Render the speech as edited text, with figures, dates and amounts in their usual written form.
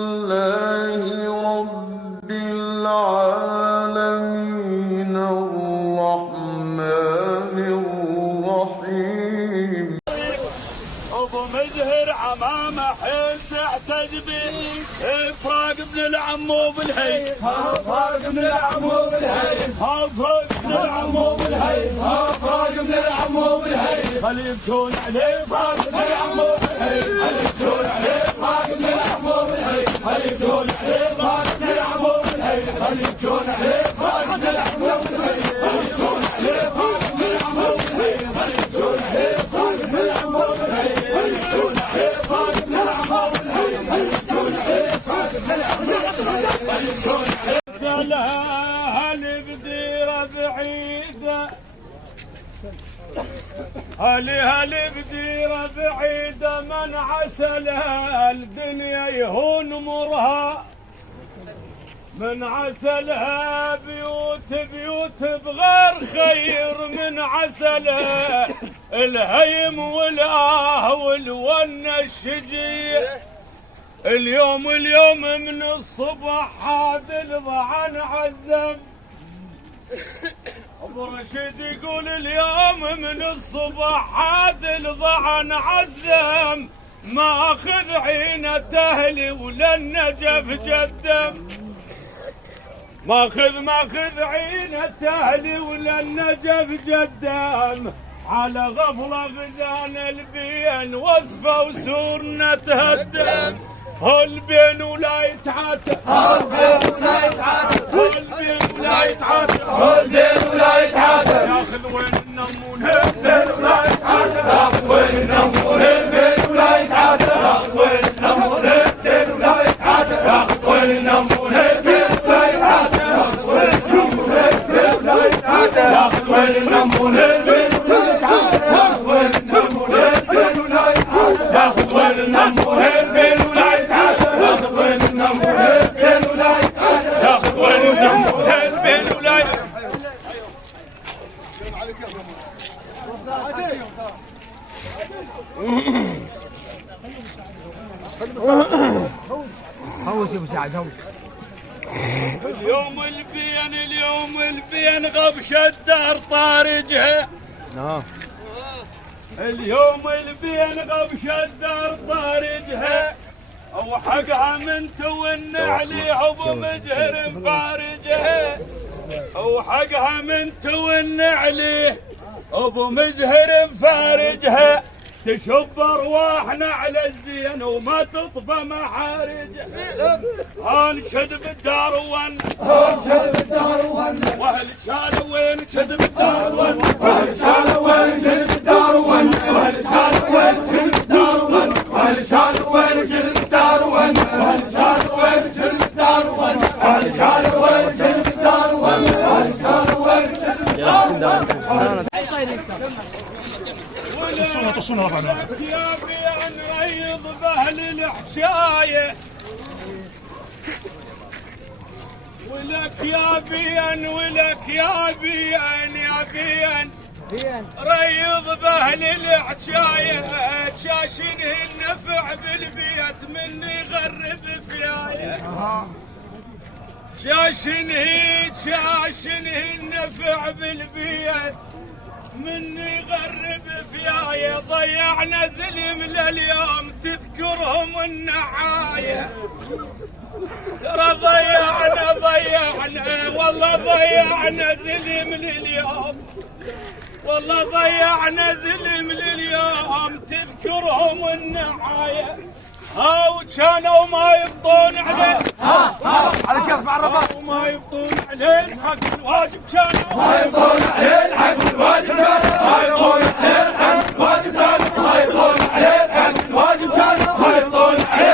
لله رب العالمين الرحمن الرحيم. ابو مزهر عمامه حيل تعتز به افراق ابن العمو بالهي افراق ابن العمو بالهي افراق ابن العمو بالهي افراق ابن العمو بالهي خليفتون عليه افراق ابن العمو بالهي خليفتون عليه افراق ابن العمو بالهي خليفتون عليه افراق ابن العمو بالهي خليفتون عليه افراق ابن العمو بالهي خليفتون عليه افراق ابن العمو بالهي خليفتون عليه افراق ابن العمو بالهي خليفتون عليه افراق ابن العمو بالهي خليفتون عليه افراق ابن العمو بالهي سلها بديرة بعيدة هلي بديرة بعيدة من عسلها الدنيا يهون مرها من عسلها بيوت بغير خير من عسلها الهيم والون الشجيع اليوم من الصبح هذا الضعن عزم ابو رشيد يقول اليوم من الصبح هذا الضعن عزم ما اخذ عينة اهلي ولا النجف جدم ما اخذ عينة اهلي ولا النجف جدم على غفلة غزان البين وصفه وسورنا تهدم هالبين ولا يتعاتب هالبين ولا يتعاتب هالبين ولا يتعاتب هالبين ولا يتعاتب ياخذ وين النمون هالبين ولا يتعاتب ياخذ وين النمون هالبين ولا يتعاتب ياخذ وين النمون هالبين ولا يتعاتب ياخذ وين النمون هالبين ولا يتعاتب ياخذ وين النمون هالبين ولا يتعاتب ياخذ وين النمون هالبين ولا يتعاتب ياخذ وين النمون هالبين ولا يتعاتب ياخذ وين النمون هالبين ولا يتعاتب ياخذ وين النمو هالبين ولا يتعاتب ياخذ وين النمو هالبين ولا هوس يا مساعد هوس. اليوم البين غبش الدار طارجها اليوم البين غبش الدار طارجها وحقها من تون عليه ابو مزهر مفارجها وحقها من تون عليه ابو مزهر مفارجها تشب ارواحنا على الزين وما تطفى محارجها انشد بالدار ون انشد بالدار ون واهل شالوا وين شد بالدار ون واهل شالوا وين شد بالدار ون واهل شالوا وين شد بالدار ون واهل شالوا وين شد بالدار ون واهل شالوا وين شد بالدار ون واهل شالوا وين شد بالدار ون واهل شالوا وين شد بالدار ون يا بيان ريض باهل الحشايه ولك يا بيان ريض باهل الحشايه شاشنه النفع بالبيت مني غرب فيايه شاشنه النفع بالبيت مني غرب فيايه ضيعنا زلم لليوم تذكرهم النعايه ترى ضيعنا والله ضيعنا زلم لليوم والله ضيعنا زلم لليوم تذكرهم النعايه هاو كانوا ما يبطون عليه على كيف مع الرباط وما يبطون عليه الحق الواجب كانوا ما يبطون عليه الحق الواجب كانوا ما يبطون عليه الحق الواجب كانوا ما يبطون عليه الحق الواجب كانوا ما يبطون عليه